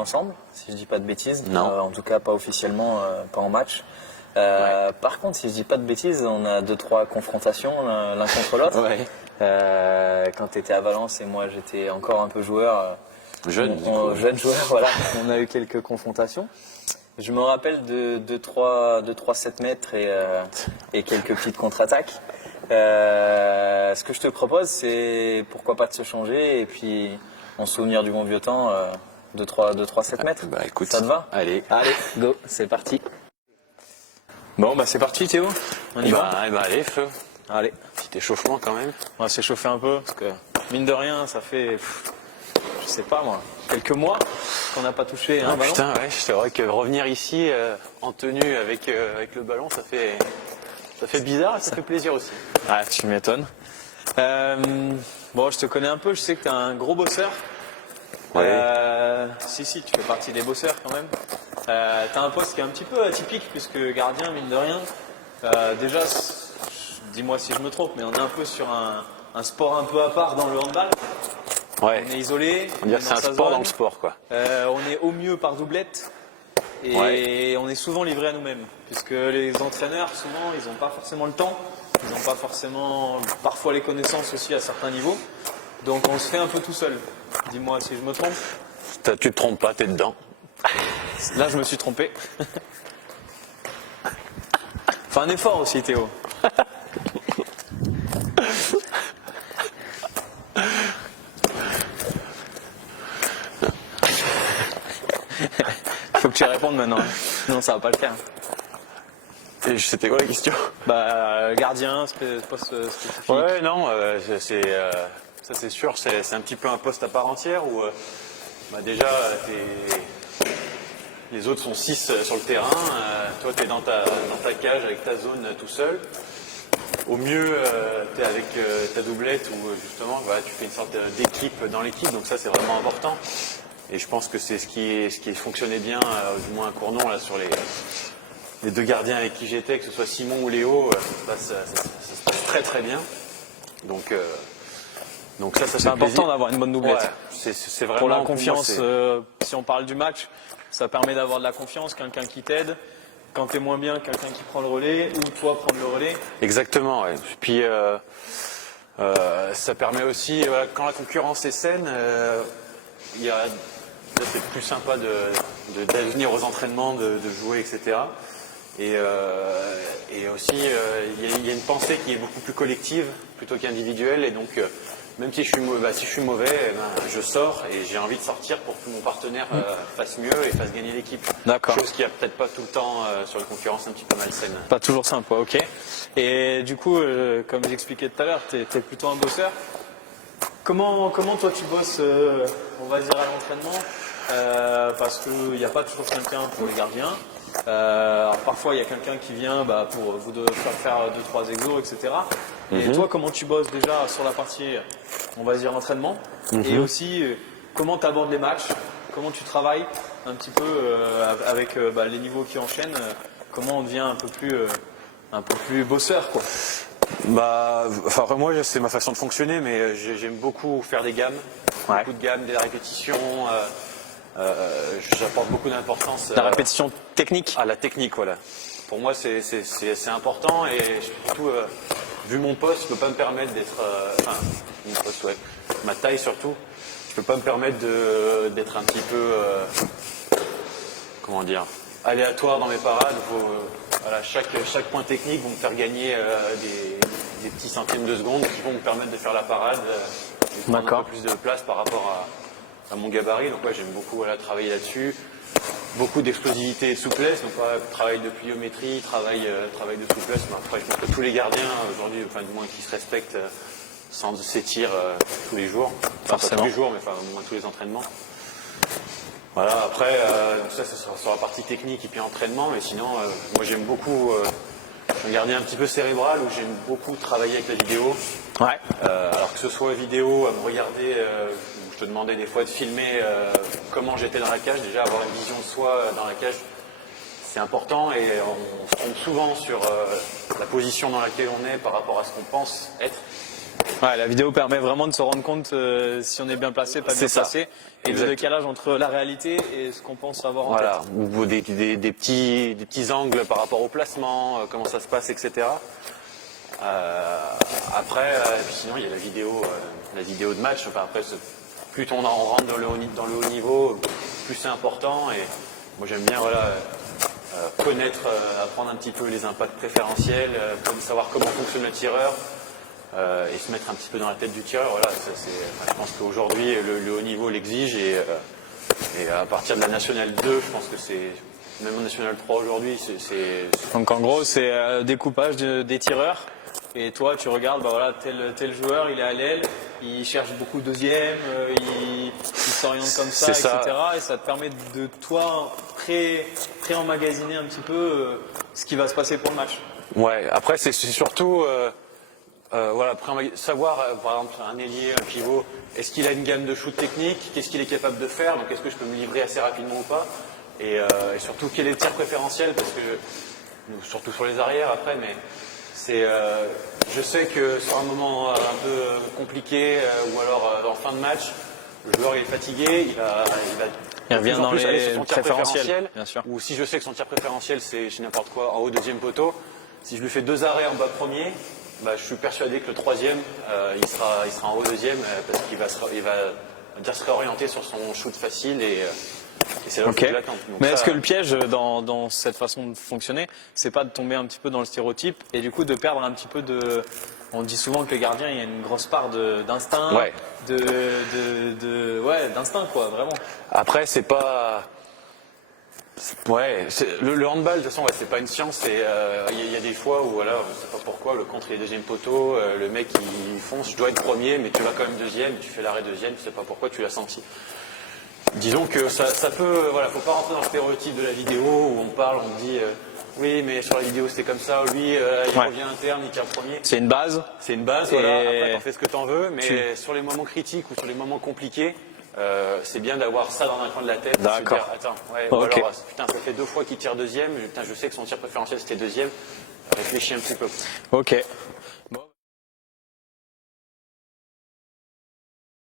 ensemble, si je dis pas de bêtises. Non. En tout cas, pas officiellement, pas en match. Par contre, si je dis pas de bêtises, on a 2-3 confrontations l'un contre l'autre. Ouais. Quand tu étais à Valence et moi j'étais encore un peu joueur, Jeune, jeune joueur, voilà, on a eu quelques confrontations. Je me rappelle de 2-3 7 mètres et quelques petites contre-attaques. Ce que je te propose, c'est pourquoi pas de se changer et puis en souvenir du bon vieux temps, 2-3 7 mètres. Bah écoute, ça te va? Allez, Go, c'est parti. Bon, bah c'est parti Théo, on y va? Allez, feu. Allez, Petit échauffement quand même. on va s'échauffer un peu parce que mine de rien, ça fait, je sais pas moi, quelques mois qu'on n'a pas touché un ballon. Putain, ouais, c'est vrai que revenir ici en tenue avec le ballon, ça fait bizarre et ça fait plaisir aussi. Ouais, tu m'étonnes. Bon, je te connais un peu, je sais que tu es un gros bosseur. Ouais. Si, tu fais partie des bosseurs quand même. Tu as un poste qui est un petit peu atypique puisque gardien, mine de rien. Déjà, dis-moi si je me trompe, mais on est un peu sur un sport un peu à part dans le handball. Ouais. On est isolé. On dirait que c'est un sa sport zone. dans le sport, quoi. On est au mieux par doublette. Et on est souvent livré à nous-mêmes. Puisque les entraîneurs, souvent, ils n'ont pas forcément le temps. Ils n'ont pas forcément, parfois, les connaissances aussi à certains niveaux. Donc on se fait un peu tout seul. Dis-moi si je me trompe. Tu te trompes pas, t'es dedans. Là, je me suis trompé. Fais un effort aussi, Théo. Faut que tu répondes maintenant. Sinon, ça va pas le faire. Et c'était quoi la question? Bah, gardien, poste spécifique. Ouais, non, ça c'est sûr, c'est un petit peu un poste à part entière où déjà les autres sont 6 sur le terrain, toi tu es dans ta cage avec ta zone tout seul. Au mieux, tu es avec ta doublette où justement tu fais une sorte d'équipe dans l'équipe, donc ça c'est vraiment important. Et je pense que c'est ce qui fonctionnait bien, du moins à Cournon, là, sur les 2 gardiens avec qui j'étais, que ce soit Simon ou Léo, ça se passe très très bien. Donc ça C'est important d'avoir une bonne doublette. Ouais, c'est vraiment Pour la moi, confiance, si on parle du match, ça permet d'avoir de la confiance, quelqu'un qui t'aide. Quand t'es moins bien, quelqu'un qui prend le relais, ou toi prendre le relais. Exactement, ouais. Puis ça permet aussi, quand la concurrence est saine, c'est plus sympa de venir aux entraînements, de jouer, etc. Et aussi, il y a une pensée qui est beaucoup plus collective plutôt qu'individuelle. Et donc, même si je suis mauvais, je sors et j'ai envie de sortir pour que mon partenaire fasse mieux et fasse gagner l'équipe. D'accord. Chose qui a peut-être pas tout le temps sur une concurrence un petit peu malsaine. Pas toujours simple, ok. Et du coup, comme j'expliquais tout à l'heure, tu es plutôt un bosseur. Comment toi tu bosses, on va dire, à l'entraînement parce qu'il n'y a pas toujours quelqu'un pour les gardiens. Alors parfois il y a quelqu'un qui vient pour vous faire 2-3 exos, etc. Et toi, comment tu bosses déjà sur la partie, on va dire, entraînement, et aussi comment tu abordes les matchs, comment tu travailles un petit peu avec les niveaux qui enchaînent, comment on devient un peu plus bosseur, quoi. Moi c'est ma façon de fonctionner, mais j'aime beaucoup faire des gammes, beaucoup de gammes, des répétitions. J'apporte beaucoup d'importance La répétition technique. à la technique, voilà. Pour moi c'est important et surtout vu mon poste, je peux pas me permettre d'être, mon poste, ouais, ma taille surtout, je peux pas me permettre d'être un petit peu, comment dire, aléatoire dans mes parades. Chaque point technique vont me faire gagner des petits centièmes de seconde qui vont me permettre de faire la parade, et prendre un peu plus de place par rapport à mon gabarit. Donc j'aime beaucoup travailler là-dessus. Beaucoup d'explosivité et de souplesse, donc travail de pliométrie, travail de souplesse. Mais après, je pense que tous les gardiens aujourd'hui, enfin du moins qui se respectent, s'étirent tous les jours. Enfin, pas tous les jours, mais au moins tous les entraînements. Voilà, après, ça c'est sur la partie technique et puis entraînement, mais sinon, moi j'aime beaucoup un gardien un petit peu cérébral où j'aime beaucoup travailler avec la vidéo. Ouais. Alors que ce soit vidéo, à me regarder, où je te demandais des fois de filmer comment j'étais dans la cage, déjà avoir une vision de soi dans la cage, c'est important et on se trompe souvent sur la position dans laquelle on est par rapport à ce qu'on pense être. Ouais, la vidéo permet vraiment de se rendre compte si on est bien placé, pas bien placé, et Exact. le décalage entre la réalité et ce qu'on pense avoir en Voilà, tête. ou des petits angles par rapport au placement, comment ça se passe, etc. Après, puis sinon il y a la vidéo de match. Enfin, après, plus on rentre dans le haut niveau, plus c'est important. Et moi j'aime bien connaître, apprendre un petit peu les impacts préférentiels, savoir comment fonctionne le tireur. Et se mettre un petit peu dans la tête du tireur. Voilà, je pense qu'aujourd'hui le haut niveau l'exige et à partir de la Nationale 2, je pense que c'est même en Nationale 3 aujourd'hui. Donc en gros, c'est découpage des tireurs. Et toi, tu regardes, bah voilà, tel joueur, il est à l'aile, il cherche beaucoup deuxième, il s'oriente comme ça, C'est ça. etc. Et ça te permet de toi pré-emmagasiner un petit peu ce qui va se passer pour le match. Ouais. Après, c'est surtout voilà, savoir, par exemple, un ailier, un pivot, est-ce qu'il a une gamme de shoot technique, qu'est-ce qu'il est capable de faire, donc est-ce que je peux me livrer assez rapidement ou pas, et surtout quel est le tir préférentiel, parce que surtout sur les arrières après, mais je sais que sur un moment un peu compliqué ou alors en fin de match, le joueur il est fatigué, Il revient dans aller les sur son tir préférentiels, bien sûr. ou si je sais que son tir préférentiel c'est chez n'importe quoi en haut deuxième poteau, si je lui fais 2 arrêts en bas premier, bah, je suis persuadé que le troisième il sera en haut deuxième parce qu'il va se réorienter sur son shoot facile et c'est là où il faut que je l'attende. Donc Mais ça, est-ce que le piège dans cette façon de fonctionner, c'est pas de tomber un petit peu dans le stéréotype et du coup de perdre un petit peu de... On dit souvent que les gardiens, il y a une grosse part d'instinct, Ouais. d'instinct quoi, vraiment. Après, c'est pas. Ouais, le handball, de toute façon, c'est pas une science. Il y a des fois où, voilà, on sait pas pourquoi, le contre est deuxième poteau, le mec il fonce, je dois être premier, mais tu vas quand même deuxième, tu fais l'arrêt deuxième, tu sais pas pourquoi, tu l'as senti. Disons que ça peut, voilà, faut pas rentrer dans le stéréotype de la vidéo où on parle, on dit, oui, mais sur la vidéo c'était comme ça, lui, il revient interne, il tire premier. C'est une base. C'est une base, voilà. Après, t'en fais ce que t'en veux, mais sur les moments critiques ou sur les moments compliqués, c'est bien d'avoir ça dans un coin de la tête. D'accord. Se dire, attends, ouais, Ok. ou alors, putain, ça fait 2 fois qu'il tire deuxième, putain, je sais que son tir préférentiel c'était deuxième. Réfléchis un petit peu. Ok. Bon.